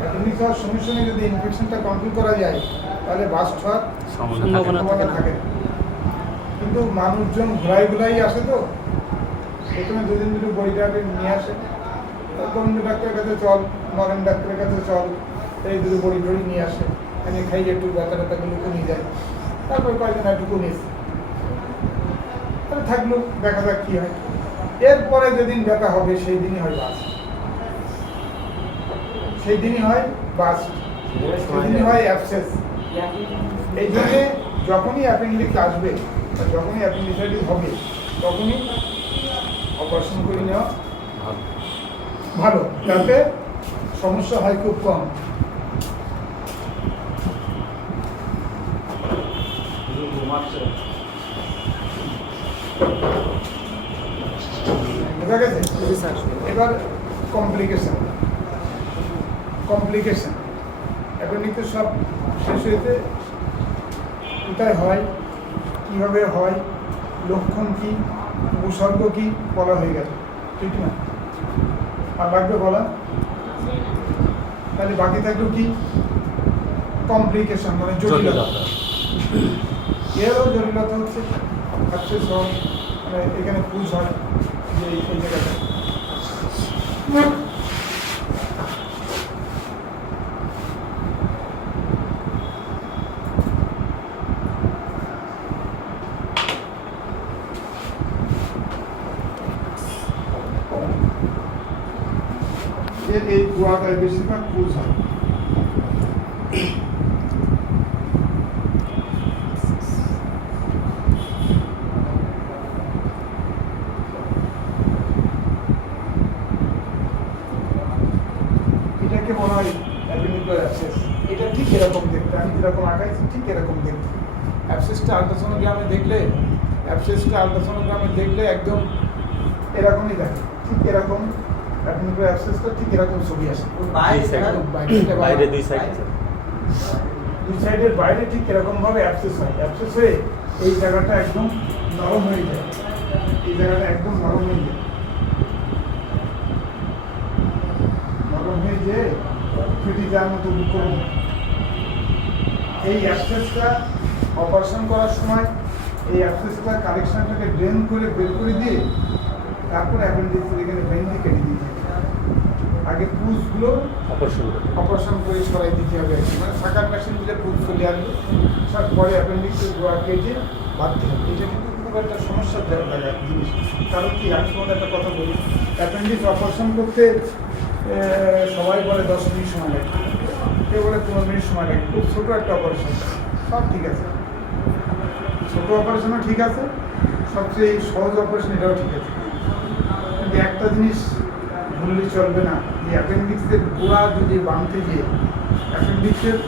অ্যাপেন্ডিক্স হওয়ার সঙ্গে সঙ্গে যদি ইনফেকশনটা কন্ট্রোল করা যায় তাহলে বাস্ট হওয়ার সম্ভাবনা থাকে না। কিন্তু মানুষজন ঘোরাই আসে, তো প্রথমে 2 দিন ধরে বডিটাকে নিয়ে আসে, কোন ডাক্তারের কাছে চল, নরেন ডাক্তারের কাছে চল, এই দুটো বড়ি টড়ি নিয়ে আসে, এনে খাইয়ে একটু ব্যথাগুলো কমিয়ে যায়, তারপর কয়েকদিন একটু কমিয়েছে, তাহলে থাকলো, দেখা যাক কী হয়। এরপরে যেদিন ব্যথা হবে সেই দিনই হয় বাস, সেই দিনই হয় অ্যাবসেস। এই জন্যে যখনই অ্যাপেন্ডিক্স আসবে বা যখনই অ্যাপেন্ডিসাইটিস হবে তখনই অপারেশন করে নেওয়া ভালো, যাতে সমস্যা হয় খুব কম। বোঝা গেছে? এবার কমপ্লিকেশন অ্যাপেন্ডিক্সের সব শেষ হয়েছে, কোথায় হয়, কীভাবে হয়, লক্ষণ কী, উপসর্গ কী বলা হয়ে গেল, ঠিক না? আর লাগবে বলা? তাহলে বাকি থাকলো কি? কমপ্লিকেশন, মানে জটিলতা। এরও জটিলতা হচ্ছে অ্যাবসেস হয়, মানে এখানে পুজ হয় যে এই জায়গাটা, অ্যাপেন্ডিক্সের এই গোড়াটায় বেশিরভাগ পুজ হয়। এটাকে মনে হয় অ্যাপেন্ডিকুলার অ্যাবসেস। এটা ঠিক এরকম দেখতে, আমি যেরকম আঁকাইছি ঠিক এরকম দেখতে। অ্যাবসেসটা আলট্রাসোনোগ্রামে দেখলে, অ্যাবসেসটা আলট্রাসোনোগ্রামে দেখলে একদম এরকমই দেখে, ঠিক এরকম অ্যাপেন্ডিকুলার অ্যাবসেসটা ঠিক এরকম ছবি আসে। বাইরে দুই সাইড দুই সাইডের বাইরে ঠিক এরকম ভাবে অ্যাবসেস হয়। অ্যাবসেস হয়ে এই জায়গাটা একদম নরম হয়ে যায়, এই জায়গাটা একদম নরম হয়ে যায়, নরম হয়ে যেয়ে ফেটে যাওয়ার মতো করুন। এই অ্যাবসেসটা অপারেশন করার সময় এই অ্যাবসেসটা কালেকশনটাকে ড্রেন করে বের করে দিয়ে তারপর অ্যাপেন্ডিক্সের এখানে ভেন দিয়ে কেটে দিতে হবে। আগে পুজগুলো অপারেশন করতে অপারেশন করে সরাই দিতে হবে আর কি। মানে সাকার মেশিন দিলে পুজ চলে আসবে, তারপরে অ্যাপেন্ডিক্সের গোড়া কেটে বাঁধতে হবে। এটা কিন্তু খুব একটা সমস্যার জায়গা জিনিস। কারণ কি, আমি তোমাদের একটা কথা বলি, অ্যাপেন্ডিক্স অপারেশন করতে সবাই বলে 10 মিনিট সময় লাগে, কেউ বলে 15 মিনিট সময় লাগে। খুব ছোটো একটা অপারেশন, সব ঠিক আছে, ছোটো অপারেশনও ঠিক আছে, সবচেয়ে সহজ অপারেশন এটাও ঠিক আছে। কিন্তু একটা জিনিস ভুললে চলবে না, যে অ্যাপেন্ডিক্সের গোড়া যদি বাঁধতে গিয়ে অ্যাপেন্ডিক্সের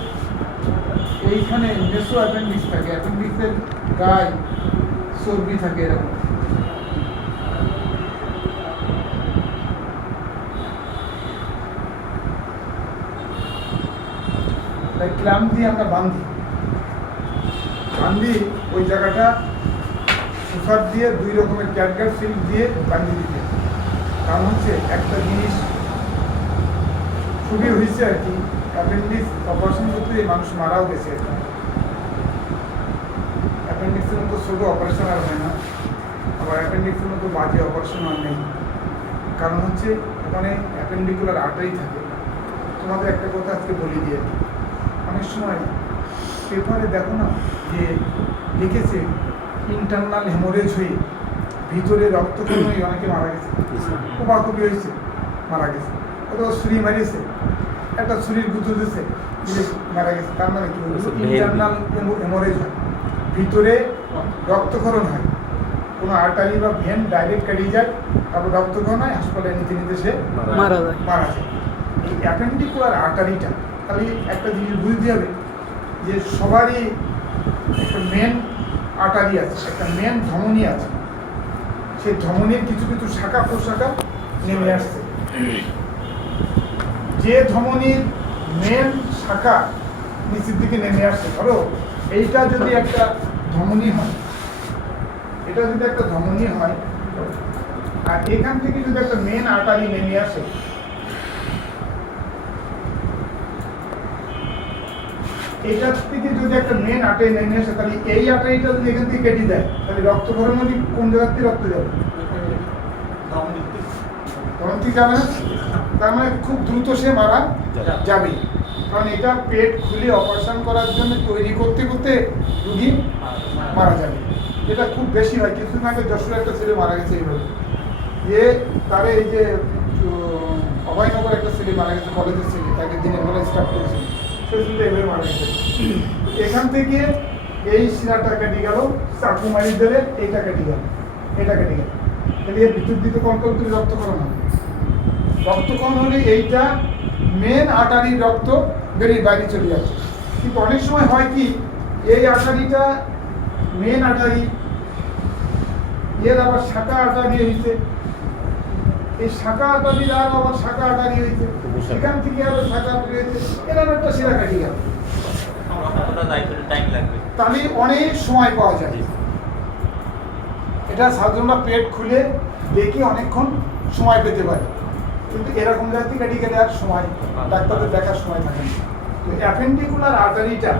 এইখানে মেসো অ্যাপেন্ডিক্স থাকে, অ্যাপেন্ডিক্সের গায়ে চর্বি থাকে এরকম। তাই ক্ল্যাম্প দিয়ে আমরা বাঁধি ওই জায়গাটা সুসার দিয়ে 2 রকমের ক্যাটগার সিল্ক দিয়ে বাঁধিয়ে দিতে। কারণ হচ্ছে একটা জিনিস খুবই হয়েছে আর কি, অ্যাপেন্ডিক্স অপারেশন করতে মানুষ মারাও গেছে। অ্যাপেন্ডিক্সের মতো ছোটো অপারেশন আর হয় না, আবার অ্যাপেন্ডিক্সের মতো বাজে অপারেশন আর নেই। কারণ হচ্ছে ওখানে অ্যাপেন্ডিকুলার আর্টারি থাকে। তোমাদের একটা কথা আজকে বলি দিয়ে, অনেক সময় পেপারে দেখো না যে লিখেছে ইন্টারনাল হেমোরেজ হয়ে ভিতরে রক্তক্ষরণ হয়ে অনেকে মারা গেছে, কোপাকুপি হয়েছে, মারা গেছে, অথবা ছুরি মারিয়েছে, একটা ছুরির গুঁতো দিয়েছে, মারা গেছে। তার মানে কি, ইন্টারনাল হেমোরেজ হয়, ভিতরে রক্তক্ষরণ হয়, কোনো আর্টারি বা ভেন ডাইরেক্ট কেটে যায়, তারপর রক্তক্ষরণ হয়, হাসপাতালে নিতে নিতে সে মারা যায়। এই অ্যাপেন্ডিকুলার আর্টারিটা খালি একটা জিনিস বুঝতে হবে যে সবারই একটা মেন আর্টারি আছে, একটা মেন ধমনী আছে, সেই ধমনীর কিছু কিছু শাখা প্রশাখা নেমে আসছে। যে ধমনীর মেন শাখা নিচের দিকে নেমে আসছে, ধরো এইটা যদি একটা ধমনী হয়, এটা যদি একটা ধমনী হয়, আর এখান থেকে যদি একটা মেন আর্টারি নেমে আসে, এটার থেকে যদি একটা মেন আর্টারি নেমে আসে, তাহলে এই আর্টারিটা যদি এখান থেকে কেটে দেয়, তাহলে রক্তক্ষরণ হলে কোন জায়গা থেকে রক্ত যাবে? ধমনী থেকে যাবে না। তার মানে খুব দ্রুত সে মারা যাবে, কারণ এটা পেট খুলে অপারেশন করার জন্য তৈরি করতে করতে রুগী মারা যাবে। এটা খুব বেশি হয়। কিছুদিন আগে যশোরে একটা ছেলে মারা গেছে এইভাবে, যে তারে এই যে অভয়নগর একটা ছেলে মারা গেছে, কলেজের ছেলে, তাকে দিনের বেলা স্টাফ করেছিল, সে ছেলে এভাবে মারা গেছে। এখান থেকে এই শিরাটা কেটে গেল, চাকু মারি দিলে এইটা কেটে গেল, এটা কেটে গেল, তাহলে এর ভিতর দিতে কন্ট্রোল করে রক্তক্ষরণ হবে। রক্তক্ষরণ হলে এইটা মেন আর্টারির রক্ত বেরিয়ে বাইরে চলে যাচ্ছে। কিন্তু অনেক সময় হয় কি, এই আর্টারিটা মেন আর্টারি, এর আবার শাখা আর্টারি হয়েছে, এই শাখা আর্টারির আর আবার শাখা আর্টারি হয়েছে, সেখান থেকে আবার শাখা আর্টারি হয়েছে, এরকম একটা শিরা কাটি গেল, তাহলে অনেক সময় পাওয়া যায়। এটা সাধারণত পেট খুলে দেখে অনেকক্ষণ সময় পেতে পারে, কিন্তু এরকম জায়গা থেকে কেটে গেলে আর সময়, ডাক্তারদের দেখার সময় থাকে না। তো অ্যাপেন্ডিকুলার আর্টারিটা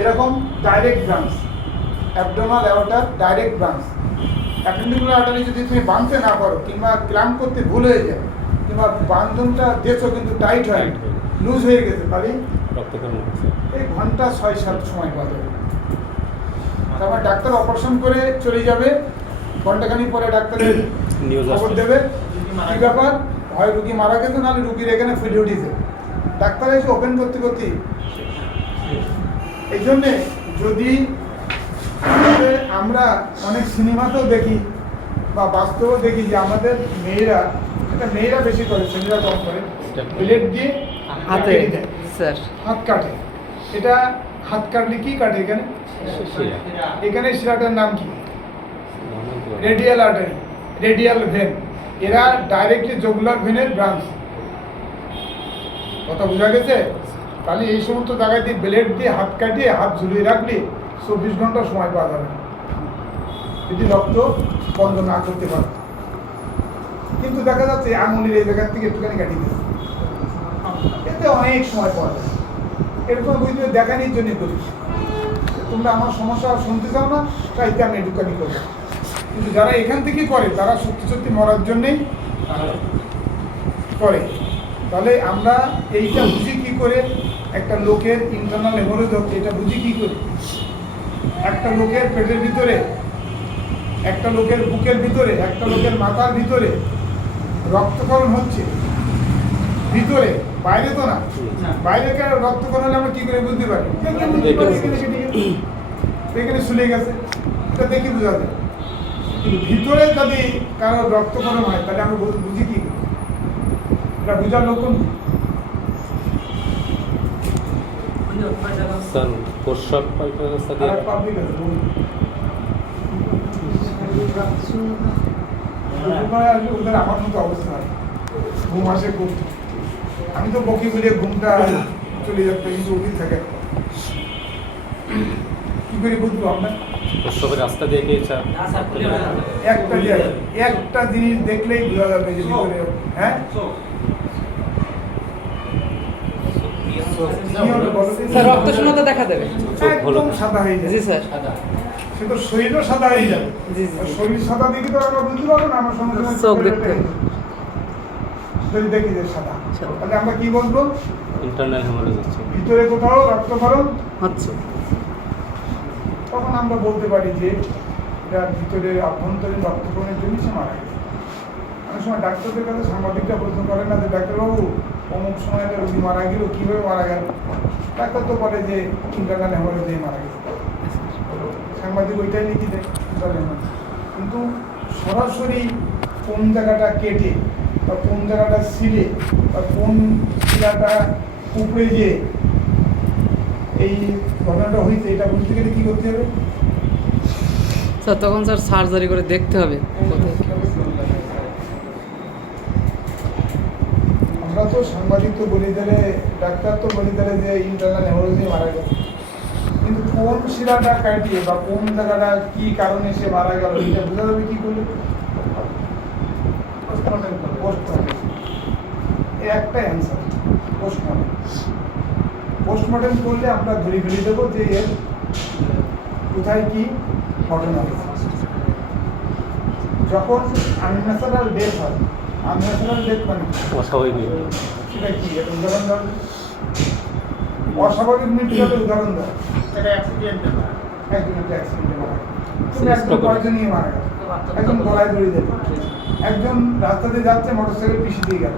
এরকম ডাইরেক্ট ব্রাঞ্চ, অ্যাবডোমাল অ্যাওর্টার ডাইরেক্ট ব্রাঞ্চ। অ্যাপেন্ডিকুলার আর্টারি যদি তুমি বাঁধতে না পারো, কিংবা ক্ল্যাম্প করতে ভুল হয়ে যায়, কিংবা বান্ধনটা দিয়েছো কিন্তু টাইট হয়, লুজ হয়ে গেছে, তাহলে রক্তক্ষরণ হচ্ছে। এই ঘন্টা 6-7 সময় পাওয়া যাবে। তারপর ডাক্তার অপারেশন করে চলে যাবে, ঘন্টাখানি পরে ডাক্তারের নিউজ খবর দেবে কি ব্যাপার, হয় রুগী মারা গেছে, নাহলে রুগীর এখানে ফুলে উঠেছে। ডাক্তার এসে ওপেন করতে করতে এই জন্যে যদি আমরা অনেক সিনেমাতেও দেখি বা বাস্তবেও দেখি যে আমাদের মেয়েরা, এটা মেয়েরা বেশি করে, ছেলেরা কম করে, ব্লেড দিয়ে হাতে কেটে দেয়, স্যার হাত কাটে। এটা হাত কাটলে কি কাটে এখানে? শিরা। এখানে শিরাটার নাম কি? Radial artery, radial vein. এরা ডাইরেক্টলি জগুলার ভেনের ব্রাঞ্চ। কথা বোঝা গেছে? তাহলে এই সমস্ত জায়গায় দিয়ে ব্লেড দিয়ে হাত কাটিয়ে হাত ঝুলিয়ে রাখলে 24 ঘন্টা সময় পাওয়া যাবে না, যদি রক্ত বন্ধ না করতে পারে। কিন্তু দেখা যাচ্ছে আঙুলের এই জায়গার থেকে একটুখানি কাটিয়ে দিচ্ছে, এতে অনেক সময় পাওয়া যায়। এরকম বুঝতে দেখানির জন্য করি। তোমরা আমার সমস্যা শুনতে চাও না, তাইতে আমি একটুখানি করবো। কিন্তু যারা এখান থেকে করে তারা সত্যি সত্যি মরার জন্যেই করে। তাহলে আমরা এইটা বুঝি কি করে? একটা লোকের ইন্টারনাল হেমোরেজ হচ্ছে, এটা বুঝি কি করে? একটা লোকের পেটের ভিতরে, একটা লোকের বুকের ভিতরে, একটা লোকের মাথার ভিতরে রক্তক্ষরণ হচ্ছে, ভিতরে, বাইরে তো না। বাইরে রক্তক্ষরণ হলে আমরা কি করে বুঝতে পারি? এখানে শুলে গেছে, এটা দেখে বোঝা যায়। কিন্তু ভিতরে যদি কারো রক্তক্ষরণ হয় তাহলে আমরা বুঝি কি করে? এটা বোঝার লক্ষণ কি? স্যার প্রস্রাব পায়খানা রাস্তা দিয়ে আর পাবলিক আছে, বলুন। ওদের আমার মতো অবস্থা হয়, ঘুম আসে খুব। আমি তো বকি বলে ঘুমটা চলে যাচ্ছে, কিন্তু উঠি থাকে। কি করে বুঝবো আমরা? প্রস্রাবের রাস্তা দিয়ে গিয়ে স্যার একটা জিনিস দেখলেই বোঝা যাবে যে ভিতরে, হ্যাঁ কি হবে বলো? স্যার রক্ত শূন্যতা দেখা দেবে। একদম সাদা হয়ে জি যায়, স্যার সে তো শরীরও সাদা হয়ে যাবে। জি, জি। আর শরীর সাদা দেখি তো আমরা বুঝতে পারবো না, আমার সঙ্গে সঙ্গে চোখ চোখের দেখতে এটা যদি দেখি যে সাদা, তাহলে আমরা কি বলবো? ইন্টারনাল হেমোরেজ হচ্ছে। ভিতরে কোথাও রক্তক্ষরণ হচ্ছে। তখন আমরা বলতে পারি যে এটা ভিতরে আভ্যন্তরীণ রক্তক্ষরণের জন্য সে মারা গেছে। অনেক সময় ডাক্তারদের কাছে সাংবাদিকরা প্রশ্ন করে না যে ডাক্তারবাবু অমুক সময় একটা রোগী মারা গেল, কীভাবে মারা গেল? ডাক্তার তো বলে যে ইন্টারনাল হেমোরেজ দিয়ে মারা গেছে। সাংবাদিক ওইটাই লিখে দেয় ইন্টারনাল হেমোরেজ। কিন্তু সরাসরি কোন জায়গাটা কেটে বা কোন জায়গাটা ছিলে বা কোন শিলাটা উপড়ে গিয়ে এই ঘটনাটা হয়েছে, এটা বুঝতে গেলে কী করতে হবে? স্যার তখন স্যার সার্জারি করে দেখতে হবে কোথায়। আমরা তো সাংবাদিক তো বলে দিলে, ডাক্তার তো বলে দিলে যে ইন্টারনাল হেমোরেজে মারা গেছে, কিন্তু কোন শিরাটা কাটিয়ে বা কোন জায়গাটা কি কারণে সে মারা গেল এটা বোঝা যাবে কি করলে? পোস্টমর্টেম। এই একটা অ্যান্সার, পোস্টমর্টেম। পোস্টমর্টেম করলে আমরা ধরে ফেলে দেবো যে এর কোথায় কি ঘটনা হয়েছে। যখন আনন্যাচারাল ডেথ হয়, আনন্যাচারাল ডেথ মানে অস্বাভাবিক সেটা কি? একটা উদাহরণ দাও। অস্বাভাবিক মৃত্যু হলে উদাহরণ দাও। একজন একটা অ্যাক্সিডেন্টে মারা গেল, তুমি একজন পয়জনিয়ে মারা গেল, একজন গলায় দড়ি দিল, একজন রাস্তা দিয়ে যাচ্ছে মোটরসাইকেল পিষে দিয়ে গেল।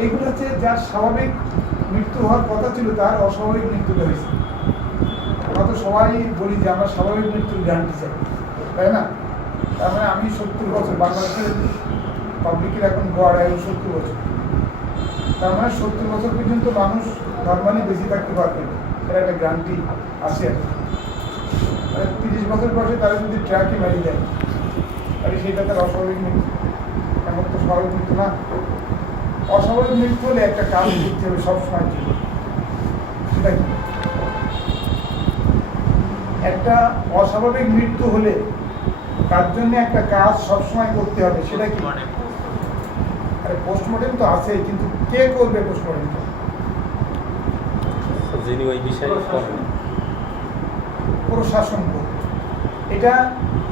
এইগুলো হচ্ছে যার স্বাভাবিক মৃত্যু হওয়ার কথা ছিল তার অস্বাভাবিক মৃত্যুটা হয়েছে। আমরা তো সবাই বলি যে আমরা স্বাভাবিক মৃত্যুর গ্যারান্টি চাই, তাই না? তার মানে আমি 70 বছর, বাংলাদেশের পাবলিকের এখন গড় আয়ু 70 বছর। তার মানে 70 বছর পর্যন্ত মানুষ নর্মালি বেঁচে থাকতে পারবে, এর একটা গ্যারান্টি আছে আর কি। 30 বছর বয়সে তারা যদি ট্র্যাকে মারি দেয় তাহলে সেটা তার অস্বাভাবিক মৃত্যু, এমন তো স্বাভাবিক মৃত্যু না। অস্বাভাবিক মৃত্যু হলে একটা কাজ করতে হবে সবসময় জন্য, সেটা কি? একটা অস্বাভাবিক মৃত্যু হলে তার জন্য একটা কাজ সবসময় করতে হবে, সেটা কি? আরে পোস্টমর্টেম তো আছে, কিন্তু কে করবে পোস্টমর্টেমটা? যিনি ওই বিষয়ে করবেন। প্রশাসন করবে। এটা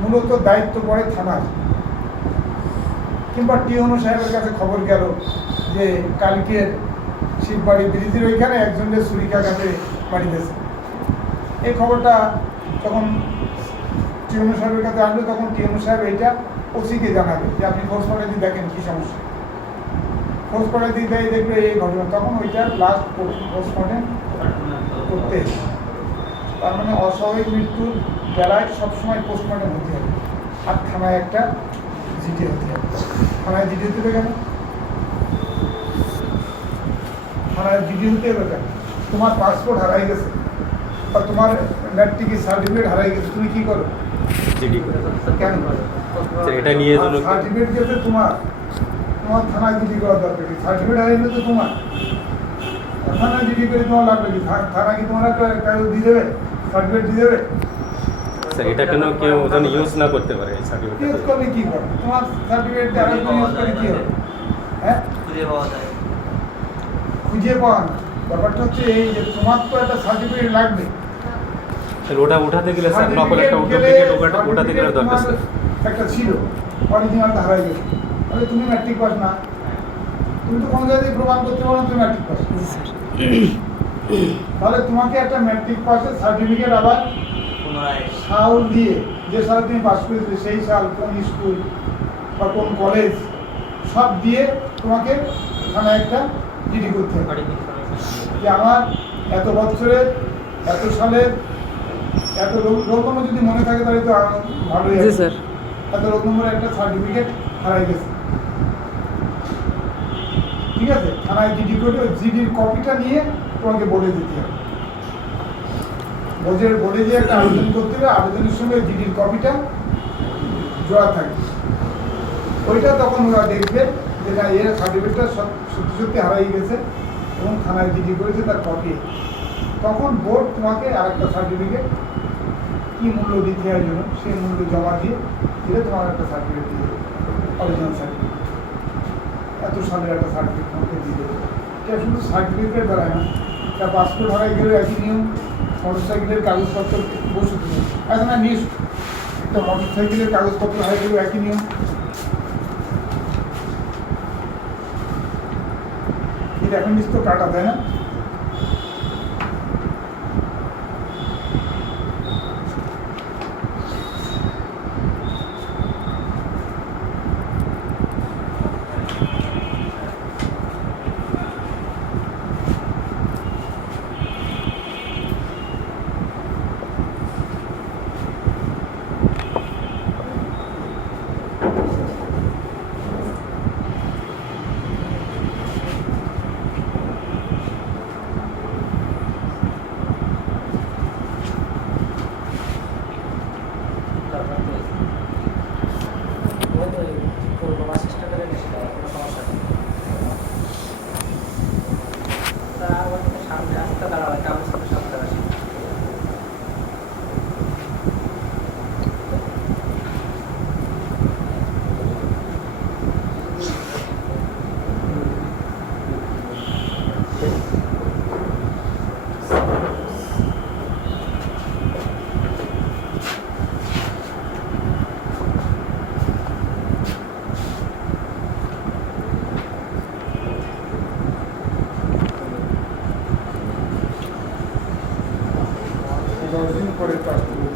মূলত দায়িত্ব পড়ে থানার, কিংবা টিওনো সাহেবের কাছে খবর গেল যে কালকের শিববাড়ি ব্রিজের ওইখানে একজনের ছুরিকাঘাতে মারি দিয়েছে। এই খবরটা যখন টিওনো সাহেবের কাছে আসবে তখন টিওনো সাহেব এইটা ওসিকে জানাবে যে আপনি পোস্টমর্টেম দিয়ে দেখেন কী সমস্যা। পোস্টমর্টম দিতে দেখবে এই ঘটনা, তখন ওইটা লাস্ট পোস্টমর্টম করতে হবে। তার মানে অস্বাভাবিক মৃত্যুর বেলায় সবসময় পোস্টমর্টম হতে হবে, আর থানায় একটা জিডি হতে হবে। থানায় জিডি হতে হবে কেন? থানায় জিডি হতে হবে কেন? তোমার পাসপোর্ট হারাই গেছে বা তোমার ম্যাট্রিকের সার্টিফিকেট হারাই গেছে, তুমি কি করো? জিডি কেন? এটা নিয়ে জন্য সার্টিফিকেট যেতে তোমার থানায় জিডি করার দরকার কি? সার্টিফিকেট হারাইলে তো তোমার থানায় জিডি করে তোমার লাগবে কি? থানা কি তোমার একটা কাগজ দিয়ে দেবে, সার্টিফিকেট দিয়ে দেবে? স্যার এটা কেন কেউ যেন ইউজ না করতে পারে এই ইউজ সার্টিফিকেট? করলে কি করো? তোমার সার্টিফিকেট আরেকজন ইউজ করে কি হবে? হ্যাঁ, খুঁজে পাওয়া যায়। খুঁজে পাওয়া না। ব্যাপারটা হচ্ছে এই যে তোমার তো একটা সার্টিফিকেট লাগবে। ওটা উঠাতে গেলে স্যার নকল একটা উঠাতে গেলে দরকার স্যার। একটা ছিল অরিজিনালটা হারাই গেছে, তাহলে তুমি ম্যাট্রিক পাস না, তুমি তো কোনো জায়গায় প্রমাণ করতে পারো না তুমি ম্যাট্রিক পাস। তাহলে তোমাকে একটা ম্যাট্রিক পাসের সার্টিফিকেট আবার পুনরায় সাল দিয়ে, যে সাল তুমি পাস করেছিলে সেই সাল, কোন স্কুল বা কোন কলেজ, সব দিয়ে তোমাকে ওখানে একটা জিডি করতে হবে যে আমার এত বছরের এত সালের এত রোল নম্বর যদি মনে থাকে তাহলে তো ভালোই জি আছে। স্যার। এত রোল নম্বরের একটা সার্টিফিকেট হারাই গেছে, ঠিক আছে? থানায় জিডি করে ওই জিডির কপিটা নিয়ে তোমাকে বলে দিতে হবে। বোর্ডে যে একটা আবেদন করতে হবে, আবেদনের সঙ্গে জিডির কপিটা জোড়া থাকে। ওইটা তখন ওরা দেখবে যে না এর সার্টিফিকেটটা সত্যি সত্যি হারাই গেছে এবং থানায় জিডি করেছে তার কপি। তখন বোর্ড তোমাকে আরেকটা সার্টিফিকেট কী মূল্য দিতে হয় জন্য সেই মূল্য জমা দিয়ে দিলে তোমার একটা সার্টিফিকেট দিয়ে দেবে, অরিজিনাল সার্টিফিকেট। এত সালের একটা সার্টিফিকেট তোমাকে দিয়ে দেবে। এটা শুধু সার্টিফিকেট দাঁড়ায় না, তার পাসপোর্ট হারাই গেলে একই নিয়ম, মোটরসাইকেলের কাগজপত্র বসে তুমি এখন না নিস, একটা মোটরসাইকেলের কাগজপত্র হারাই গেলেও একই নিয়ম। এটা এখন নিস তো কাটা, তাই না? করে কাজ করবো।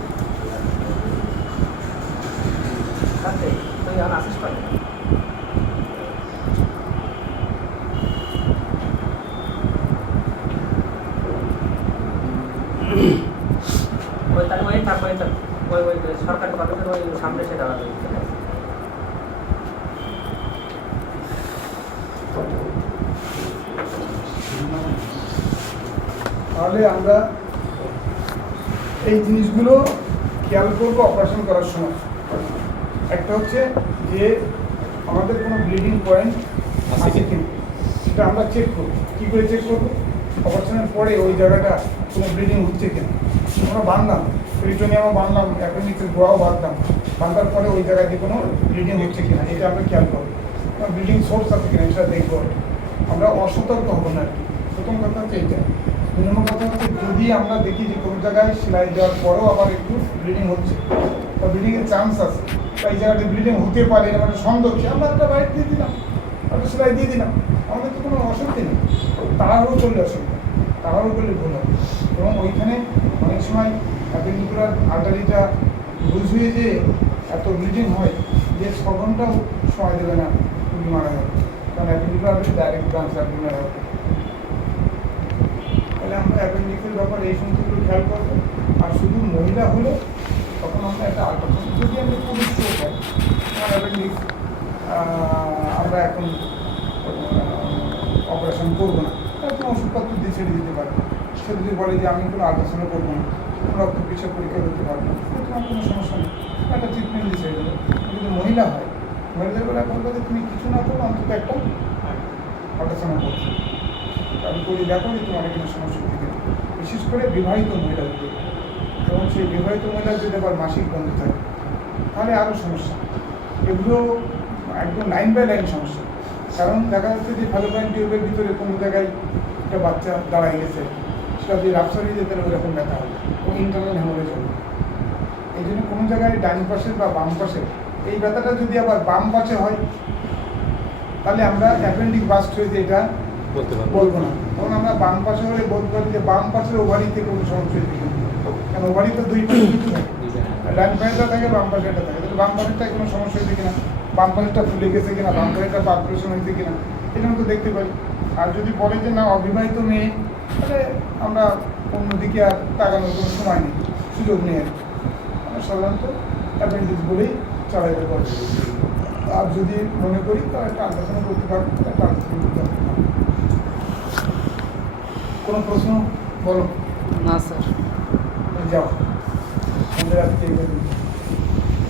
সরকারি কলেজের ওই সামনে সে দাঁড়াবে। তাহলে আমরা এই জিনিসগুলো খেয়াল করবো অপারেশন করার সময়। একটা হচ্ছে যে আমাদের কোনো ব্লিডিং পয়েন্ট আছে কিনা সেটা আমরা চেক করবো। কী করে চেক করবো? অপারেশনের পরে ওই জায়গাটা কোনো ব্লিডিং হচ্ছে কিনা আমরা বাঁধলাম, পেরিটোনিয়ামও বাঁধলাম, অ্যাপেন্ডিক্সের গোড়াও বাঁধলাম, বাঁধার পরে ওই জায়গায় যে কোনো ব্লিডিং হচ্ছে কিনা এটা আমরা খেয়াল করবো। ব্লিডিং সোর্স আছে কিনা সেটা দেখবো। আমরা অসতর্ক হবো না। প্রথম কথা হচ্ছে এইটা। দুই নম্বর কথা হচ্ছে যদি আমরা দেখি যে কোনো জায়গায় সেলাই দেওয়ার পরেও আবার একটু ব্লিডিং হচ্ছে বা ব্লিডিংয়ের চান্স আছে বা এই জায়গাতে ব্লিডিং হতে পারে এরকম একটা সন্দেহ হচ্ছে, আমরা একটা বাইট দিয়ে দিলাম, একটা সেলাই দিয়ে দিলাম, আমাদের তো কোনো অসুবিধা নেই। তাড়াহুড়ো চললে অসুবিধা, তাড়াহুড়ো করলে ভুল হবে। এবং ওইখানে অনেক সময় অ্যাপেন্ডিকুলার আর্টারিটা লুজ হয়ে যে এত ব্লিডিং হয় যে 6 ঘন্টাও সময় দেবে না রুগী মারা যাবে। কারণ অ্যাপেন্ডিক্স ডাইরেক্ট ট্রান্সঅ্যাবডোমিনাল হবে। তাহলে আমরা অ্যাপেন্ডিক্সের ব্যাপারে এই সমস্তগুলো খেয়াল করবো। আর শুধু মহিলা হলে তখন আমরা একটা আল্ট্রাসাউন্ড, যদি আমি পুরুষ চোখ হয় আমার অ্যাপেন্ডিক্স আমরা এখন অপারেশন করবো না, একটু ওষুধপত্র দিয়ে ছেড়ে দিতে পারবো। সে যদি বলে যে আমি কোনো আল্ট্রাসাউন্ড করবো না, কোনো রক্ত পিছিয়ে পরীক্ষা করতে পারবো না, তোমার কোনো সমস্যা নেই, একটা ট্রিটমেন্ট দিয়ে ছেড়ে দেবো। যদি মহিলা হয়, মহিলাদের বেলা বলবো যে তুমি কিছু না করো, অন্তত একটা আল্ট্রাসাউন্ড করছো, আমি করে দেখো যে তোমার এখানে সমস্যা থেকে, বিশেষ করে বিবাহিত মহিলাদের। এবং সেই বিবাহিত মহিলার যদি আবার মাসিক বন্ধ থাকে তাহলে আরও সমস্যা। এগুলো একদম লাইন বাই লাইন সমস্যা। কারণ দেখা যাচ্ছে যে ফ্যালোপিয়ান টিউবের ভিতরে কোনো জায়গায় একটা বাচ্চা দাঁড়ায় গেছে, সেটা যদি রাপসার হয়ে যেতে ওইরকম ব্যথা হবে, ও ইন্টারনাল হ্যামোরেজ হবে। এই জন্য কোনো জায়গায় ডান পাশের বা বাম পাশের এই ব্যথাটা যদি আবার বাম পাশে হয় তাহলে আমরা অ্যাপেন্ডিক বাস্ট হয়েছে এটা বলতে পারবো। বলবো না। তখন আমরা বাম পাশে হলে বলতে পারি যে বাম পাশের ওভারিতে কোনো সমস্যা হয়েছে, কারণ ওভারি তো দুই পাশে কিছু থাকে, ডান পাশেটা থাকে বাম পাশেটা থাকে। তাহলে বাম পাশেরটায় কোনো সমস্যা হয়েছে কিনা, বাম পাশেরটা ফুলে গেছে কিনা, বাম পাশেরটা পারফরেশন হয়েছে কিনা, এরকম তো দেখতে পারি। আর যদি বলে যে না অবিবাহিত মেয়ে, তাহলে আমরা অন্যদিকে আর তাকানোর কোনো সময় নেই, সুযোগ নেই। আর আমরা সাধারণত অ্যাপেন্ডিক্স বলেই চালাইতে পারবো। আর যদি মনে করি তাহলে একটা আল্ট্রাসাউন্ড করতে পারবো, একটা আল্ট্রাসাউন্ড করতে পারবো। কোনো প্রশ্ন বলো? না স্যার। যাও আমাদের আজকে